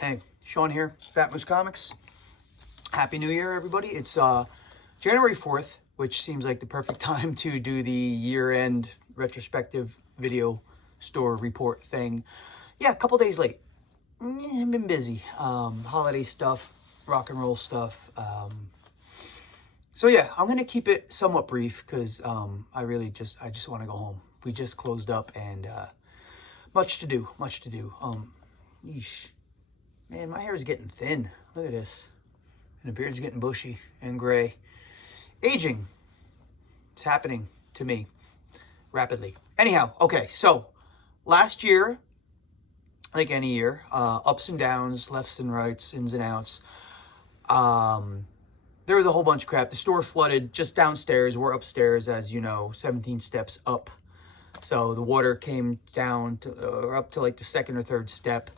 Hey, Sean here, Fat Moose Comics. Happy New Year, everybody. It's January 4th, which seems like the perfect time to do the year-end retrospective video store report thing. Yeah, a couple days late. I've been busy. Holiday stuff, rock and roll stuff. So yeah, I'm going to keep it somewhat brief because I just want to go home. We just closed up and much to do. Yeesh. Man, my hair is getting thin. Look at this. And the beard's getting bushy and gray. Aging. It's happening to me rapidly. Anyhow, okay, so last year, like any year, ups and downs, lefts and rights, ins and outs. There was a whole bunch of crap. The store flooded just downstairs. We're upstairs, as you know, 17 steps up. So the water came down to, up to like the second or third step.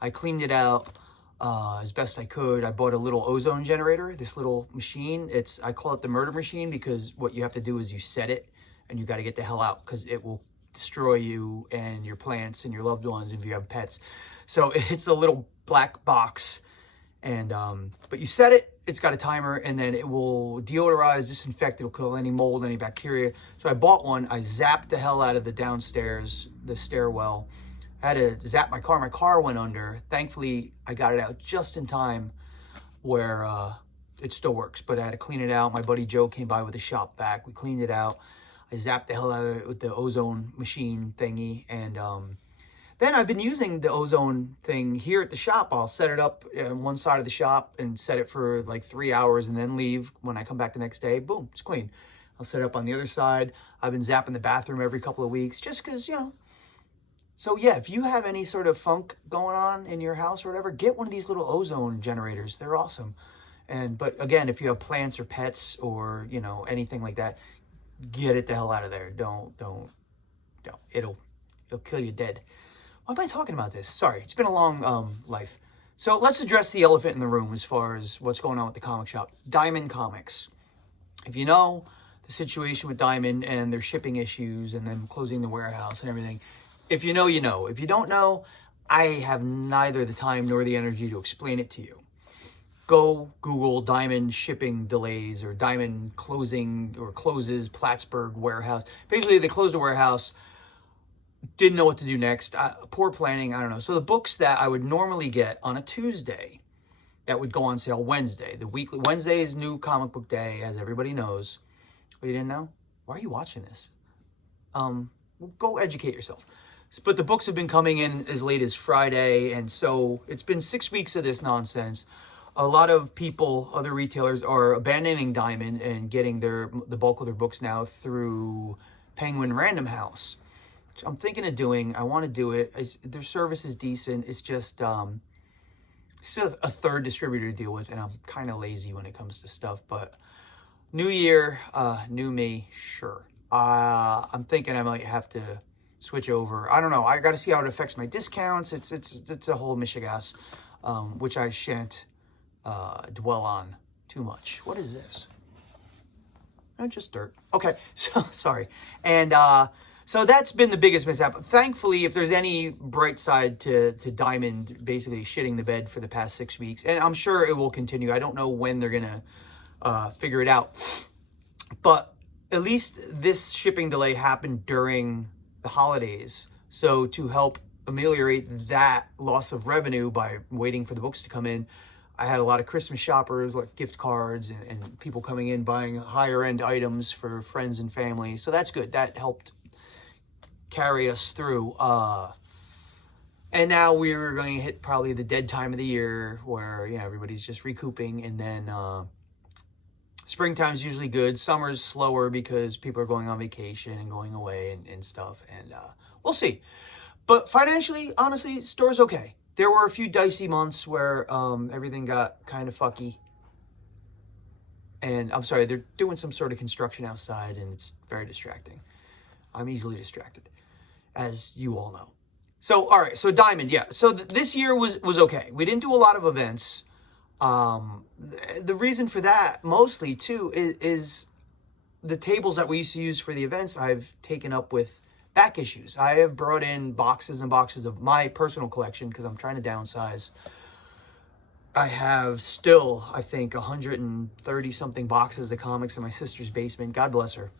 I cleaned it out as best I could. I bought a little ozone generator, this little machine. I call it the murder machine because what you have to do is you set it and you got to get the hell out because it will destroy you and your plants and your loved ones if you have pets. So it's a little black box, and but you set it, it's got a timer, and then it will deodorize, disinfect, it'll kill any mold, any bacteria. So I bought one. I zapped the hell out of the downstairs, the stairwell. I had to zap my car. My car went under. Thankfully, I got it out just in time where it still works, but I had to clean it out. My buddy Joe came by with a shop vac. We cleaned it out. I zapped the hell out of it with the ozone machine thingy. And then I've been using the ozone thing here at the shop. I'll set it up on one side of the shop and set it for like 3 hours and then leave. When I come back the next day, boom, it's clean. I'll set it up on the other side. I've been zapping the bathroom every couple of weeks just because, you know. So yeah, if you have any sort of funk going on in your house or whatever, get one of these little ozone generators. They're awesome. But again, if you have plants or pets or, you know, anything like that, get it the hell out of there. Don't. It'll kill you dead. Why am I talking about this? Sorry, it's been a long life. So let's address the elephant in the room as far as what's going on with the comic shop. Diamond Comics. If you know the situation with Diamond and their shipping issues and them closing the warehouse and everything, if you know, you know. If you don't know, I have neither the time nor the energy to explain it to you. Go Google Diamond shipping delays or Diamond closing or closes, Plattsburgh warehouse. Basically, they closed the warehouse, didn't know what to do next. Poor planning, I don't know. So the books that I would normally get on a Tuesday that would go on sale Wednesday. The weekly Wednesday is new comic book day, as everybody knows. Oh, you didn't know? Why are you watching this? Go educate yourself. But the books have been coming in as late as Friday, and so it's been 6 weeks of this nonsense. A lot of people, other retailers, are abandoning Diamond and getting the bulk of their books now through Penguin Random House, which I'm thinking of doing. I want to do it. Their service is decent. It's just still a third distributor to deal with, and I'm kind of lazy when it comes to stuff. But new year, new me, sure. I'm thinking I might have to switch over. I don't know. I got to see how it affects my discounts. It's a whole mishigas, which I shan't dwell on too much. What is this? No, just dirt. Okay, so sorry. And so that's been the biggest mishap. Thankfully, if there's any bright side to Diamond basically shitting the bed for the past 6 weeks, and I'm sure it will continue. I don't know when they're gonna figure it out, but at least this shipping delay happened during the holidays. So to help ameliorate that loss of revenue by waiting for the books to come in, I had a lot of Christmas shoppers, like gift cards and people coming in buying higher end items for friends and family. So that's good. That helped carry us through. And now we're going to hit probably the dead time of the year where, you know, everybody's just recouping, and then springtime's usually good. Summer's slower because people are going on vacation and going away and stuff. And we'll see. But financially, honestly, store's okay. There were a few dicey months where everything got kind of fucky. And I'm sorry, they're doing some sort of construction outside, and it's very distracting. I'm easily distracted, as you all know. So, all right, so Diamond, yeah. So this year was okay. We didn't do a lot of events. The reason for that, mostly, too, is the tables that we used to use for the events I've taken up with back issues. I have brought in boxes and boxes of my personal collection because I'm trying to downsize. I have still, I think, 130 something boxes of comics in my sister's basement. God bless her.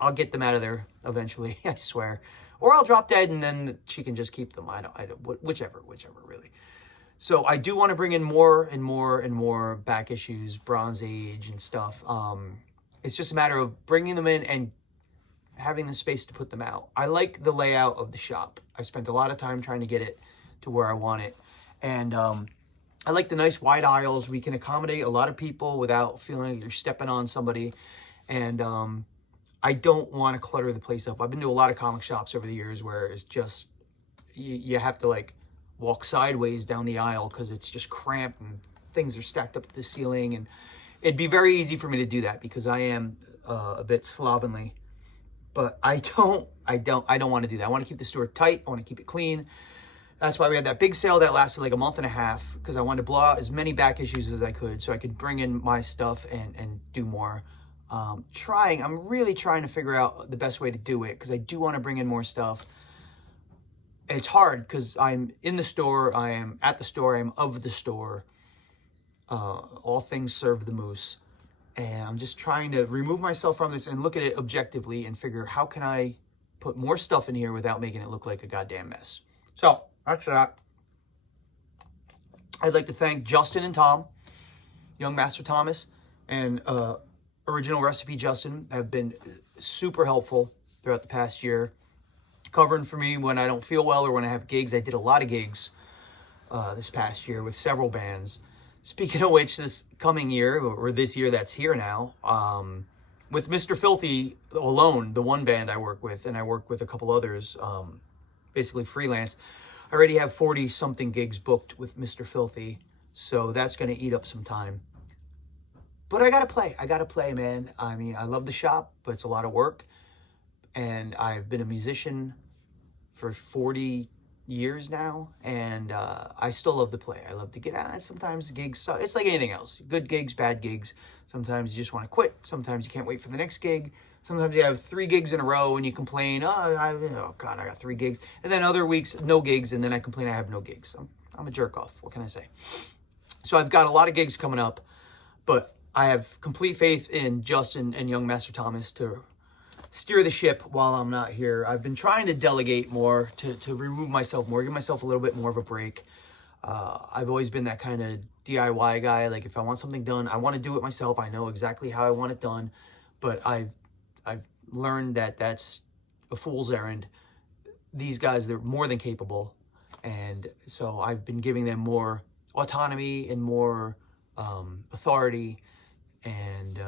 I'll get them out of there eventually, I swear. Or I'll drop dead and then she can just keep them. I don't, whichever, really. So I do want to bring in more and more and more back issues, Bronze Age and stuff. It's just a matter of bringing them in and having the space to put them out. I like the layout of the shop. I spent a lot of time trying to get it to where I want it. And I like the nice wide aisles. We can accommodate a lot of people without feeling like you're stepping on somebody. And I don't want to clutter the place up. I've been to a lot of comic shops over the years where it's just, you have to like walk sideways down the aisle because it's just cramped and things are stacked up to the ceiling. And it'd be very easy for me to do that because I am a bit slovenly. But I don't want to do that. I want to keep the store tight. I want to keep it clean. That's why we had that big sale that lasted like a month and a half, because I wanted to blow out as many back issues as I could so I could bring in my stuff and do more. I'm really trying to figure out the best way to do it because I do want to bring in more stuff. It's hard because I'm in the store, I am at the store, I am of the store. All things serve the moose. And I'm just trying to remove myself from this and look at it objectively and figure how can I put more stuff in here without making it look like a goddamn mess. So that's that. I'd like to thank Justin and Tom, Young Master Thomas, and Original Recipe Justin have been super helpful throughout the past year, covering for me when I don't feel well or when I have gigs. I did a lot of gigs this past year with several bands. Speaking of which, this coming year, or this year that's here now, with Mr. Filthy alone, the one band I work with, and I work with a couple others, basically freelance, I already have 40-something gigs booked with Mr. Filthy, so that's going to eat up some time. But I got to play, man. I mean, I love the shop, but it's a lot of work, and I've been a musician for 40 years now, and I still love to play. I love to get out. Sometimes gigs, it's like anything else. Good gigs, bad gigs. Sometimes you just want to quit. Sometimes you can't wait for the next gig. Sometimes you have 3 gigs in a row and you complain, oh God, I got 3 gigs. And then other weeks, no gigs, and then I complain I have no gigs. I'm a jerk off. What can I say? So I've got a lot of gigs coming up, but I have complete faith in Justin and Young Master Thomas to steer the ship while I'm not here. I've been trying to delegate more, to remove myself more, give myself a little bit more of a break. I've always been that kind of DIY guy. Like if I want something done, I want to do it myself. I know exactly how I want it done, but I've learned that that's a fool's errand. These guys, they're more than capable. And so I've been giving them more autonomy and more authority, and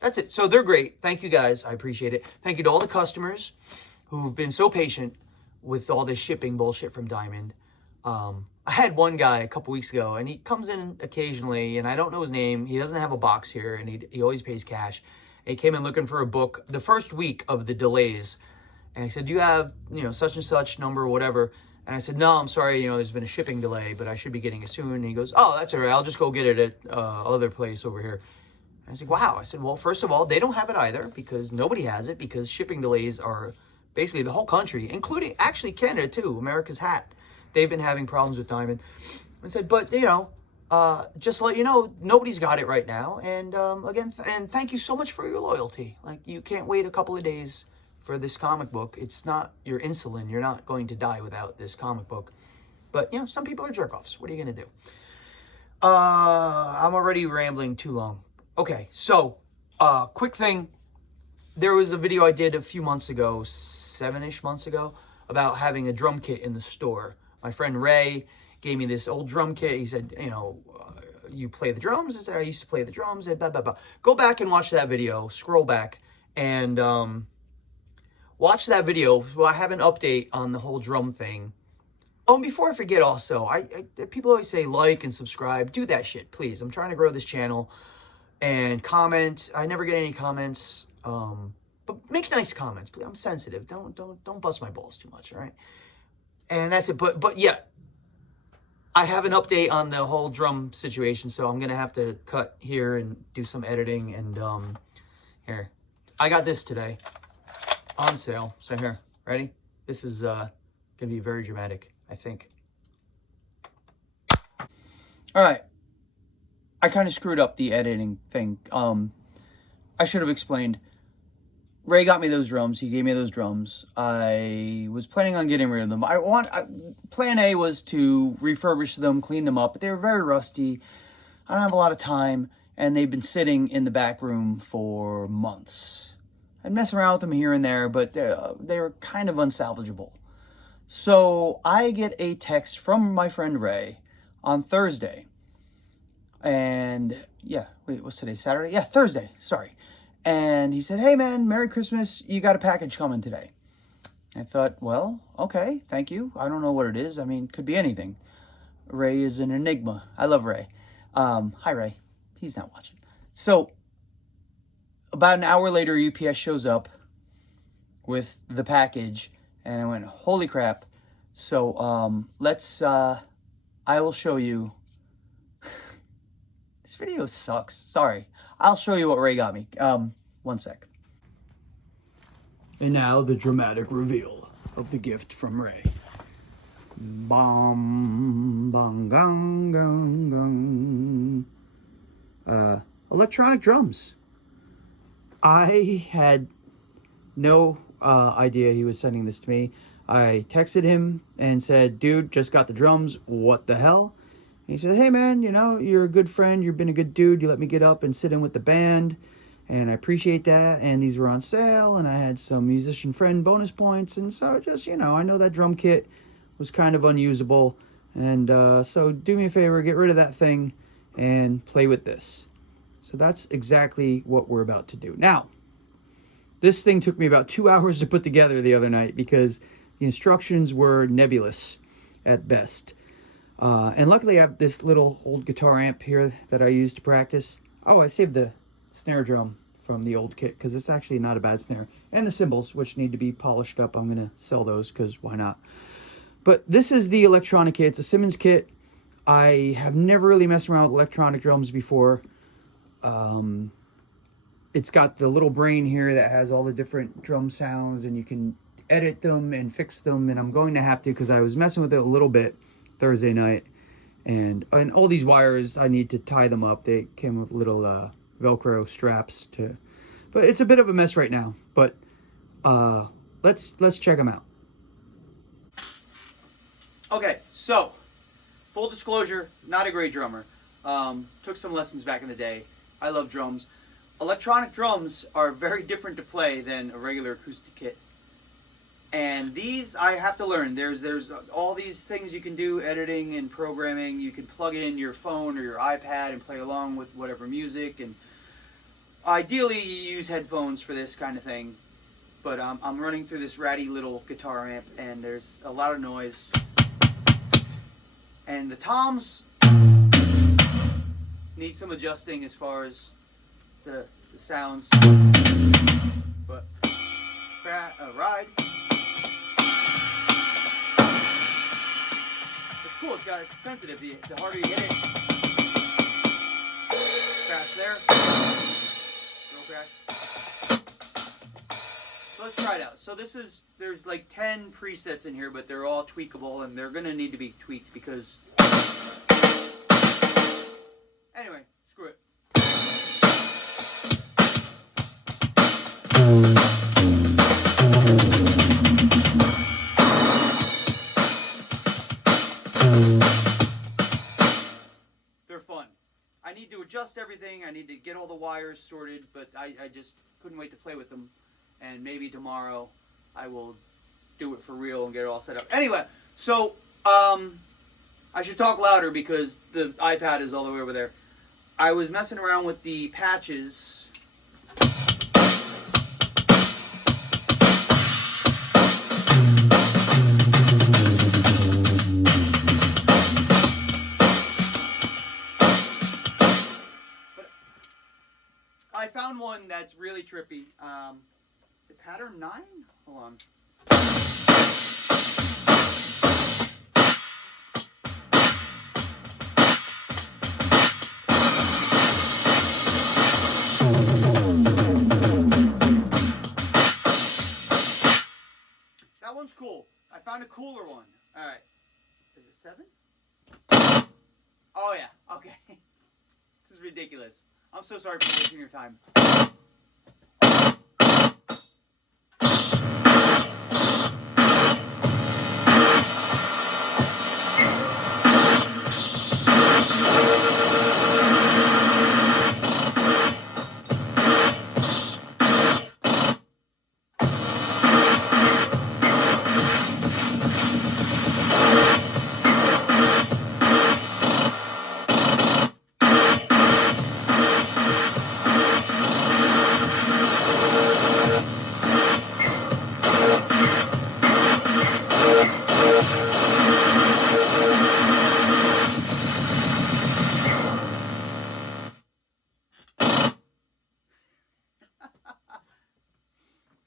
that's it. So they're great. Thank you guys. I appreciate it. Thank you to all the customers who've been so patient with all this shipping bullshit from Diamond. I had one guy a couple weeks ago, and he comes in occasionally, and I don't know his name. He doesn't have a box here, and he always pays cash. And he came in looking for a book the first week of the delays. And he said, do you have, such and such number or whatever? And I said, no, I'm sorry, there's been a shipping delay, but I should be getting it soon. And he goes, oh, that's all right. I'll just go get it at other place over here. And I was like, wow. I said, well, first of all, they don't have it either because nobody has it, because shipping delays are basically the whole country, including actually Canada too, America's hat. They've been having problems with Diamond. I said, but, just to let you know, nobody's got it right now. And again, and thank you so much for your loyalty. Like, you can't wait a couple of days for this comic book. It's not your insulin. You're not going to die without this comic book. But, some people are jerk-offs. What are you going to do? I'm already rambling too long. Okay, so, quick thing. There was a video I did a few months ago, 7-ish months ago, about having a drum kit in the store. My friend Ray gave me this old drum kit. He said, you play the drums? I said, I used to play the drums, and blah, blah, blah. Go back and watch that video. Scroll back and watch that video. Well, I have an update on the whole drum thing. Oh, and before I forget also, people always say like and subscribe. Do that shit, please. I'm trying to grow this channel. And comment. I never get any comments. But make nice comments, please. I'm sensitive. Don't bust my balls too much, all right? And that's it. But yeah, I have an update on the whole drum situation, so I'm gonna have to cut here and do some editing. And here, I got this today on sale. So here, ready? This is gonna be very dramatic, I think. All right, I kind of screwed up the editing thing. I should have explained. Ray got me those drums. He gave me those drums. I was planning on getting rid of them. Plan A was to refurbish them, clean them up, but they were very rusty. I don't have a lot of time, and they've been sitting in the back room for months. I'd mess around with them here and there, but they were kind of unsalvageable. So I get a text from my friend Ray on Thursday. And yeah, wait, what's today? Saturday? Yeah, Thursday. Sorry. And he said, "Hey man, Merry Christmas. You got a package coming today." I thought, well, okay, thank you. I don't know what it is. I mean, could be anything. Ray is an enigma. I love Ray. Hi Ray. He's not watching. So about an hour later, UPS shows up with the package, and I went, holy crap. So I will show you. This video sucks. Sorry. I'll show you what Ray got me. One sec. And now the dramatic reveal of the gift from Ray. Bum, bum, gong, gong, gong. Electronic drums. I had no idea he was sending this to me. I texted him and said, "Dude, just got the drums. What the hell?" He said, "Hey man, you know, you're a good friend. You've been a good dude. You let me get up and sit in with the band, and I appreciate that. And these were on sale, and I had some musician friend bonus points. And so just, you know, I know that drum kit was kind of unusable. And so do me a favor, get rid of that thing and play with this." So that's exactly what we're about to do. Now, this thing took me about 2 hours to put together the other night because the instructions were nebulous at best. And luckily I have this little old guitar amp here that I use to practice. Oh, I saved the snare drum from the old kit because it's actually not a bad snare. And the cymbals, which need to be polished up. I'm going to sell those because why not? But this is the electronic kit. It's a Simmons kit. I have never really messed around with electronic drums before. It's got the little brain here that has all the different drum sounds, and you can edit them and fix them. And I'm going to have to because I was messing with it a little bit Thursday night, and all these wires, I need to tie them up. They came with little Velcro straps to, but it's a bit of a mess right now. But let's check them out. Okay, so full disclosure, not a great drummer. Took some lessons back in the day. I love drums. Electronic drums are very different to play than a regular acoustic kit. And these I have to learn. There's all these things you can do, editing and programming. You can plug in your phone or your iPad and play along with whatever music. And ideally you use headphones for this kind of thing. But I'm running through this ratty little guitar amp, and there's a lot of noise. And the toms need some adjusting as far as the sounds. But ride. Cool, it's sensitive. The harder you hit it, crash there, no crash. So let's try it out. So there's like 10 presets in here, but they're all tweakable, and they're gonna need to be tweaked because. Anyway, screw it. They're fun. I need to adjust everything. I need to get all the wires sorted, but I just couldn't wait to play with them. And maybe tomorrow I will do it for real and get it all set up. Anyway, so I should talk louder because the iPad is all the way over there. I was messing around with the patches. I found one that's really trippy. Is it pattern 9? Hold on. That one's cool. I found a cooler one. All right. Is it 7? Oh yeah. Okay. This is ridiculous. I'm so sorry for wasting your time.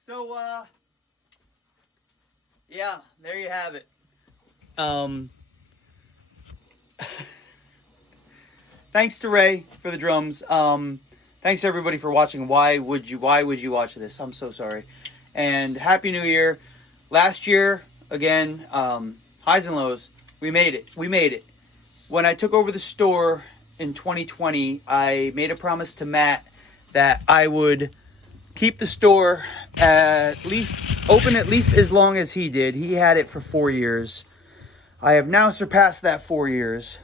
So, yeah, there you have it. Thanks to Ray for the drums. Thanks everybody for watching. Why would you watch this? I'm so sorry. And Happy New Year. Last year, again, highs and lows. We made it. When I took over the store in 2020, I made a promise to Matt that I would keep the store open at least as long as he did. He had it for 4 years. I have now surpassed that 4 years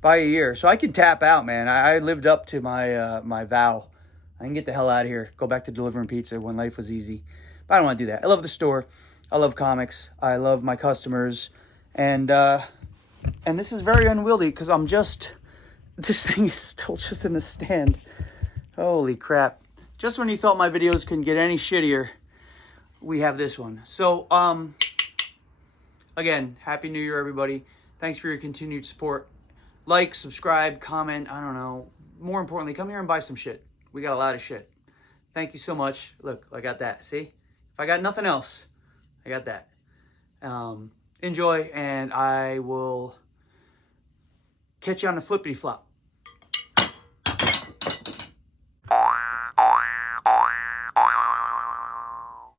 by a year. So I can tap out, man. I lived up to my my vow. I can get the hell out of here. Go back to delivering pizza when life was easy. But I don't want to do that. I love the store. I love comics. I love my customers. And this is very unwieldy because this thing is still just in the stand. Holy crap. Just when you thought my videos couldn't get any shittier, we have this one. So, again, Happy New Year, everybody. Thanks for your continued support. Like, subscribe, comment, I don't know. More importantly, come here and buy some shit. We got a lot of shit. Thank you so much. Look, I got that. See? If I got nothing else, I got that. Enjoy, and I will catch you on the flippity flop.